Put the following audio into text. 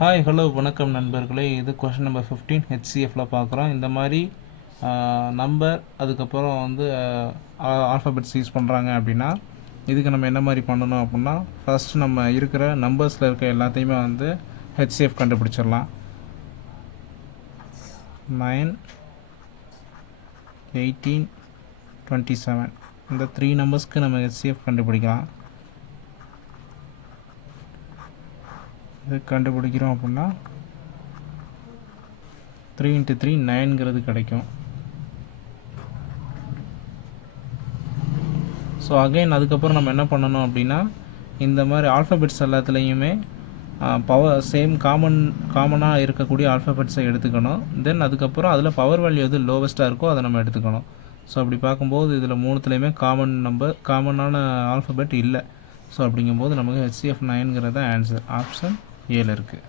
Hi hello வணக்கம் நண்பர்களே. இது கொஷின் நம்பர் 15 ஹெச்சிஎஃப்ல பார்க்குறோம். இந்த மாதிரி நம்பர் அதுக்கப்புறம் வந்து ஆல்ஃபபெட்ஸ் யூஸ் பண்ணுறாங்க அப்படின்னா இதுக்கு நம்ம என்ன மாதிரி பண்ணணும் அப்படின்னா, ஃபஸ்ட்டு நம்ம இருக்கிற நம்பர்ஸில் இருக்க எல்லாத்தையுமே வந்து ஹெச்சிஎஃப் கண்டுபிடிச்சிடலாம். 9, 18, 27 இந்த 3 நம்பர்ஸ்க்கு நம்ம ஹெச்சிஎஃப் கண்டுபிடிக்கலாம். இது கண்டுபிடிக்கிறோம் அப்படின்னா 3 × 3 9ங்கிறது கிடைக்கும். ஸோ அகைன் அதுக்கப்புறம் நம்ம என்ன பண்ணணும் அப்படின்னா, இந்த மாதிரி ஆல்ஃபபெட்ஸ் எல்லாத்துலேயுமே சேம் காமனாக இருக்கக்கூடிய ஆல்ஃபபெட்ஸை எடுத்துக்கணும். தென் அதுக்கப்புறம் அதில் பவர் வேல்யூ எது லோவஸ்ட்டாக இருக்கோ அதை நம்ம எடுத்துக்கணும். ஸோ அப்படி பார்க்கும்போது இதில் மூணுத்துலேயுமே காமனான ஆல்ஃபபெட் இல்லை. ஸோ அப்படிங்கும்போது நமக்கு HCF 9ங்கிறத ஆன்சர் ஆப்ஷன் ஏல இருக்குது.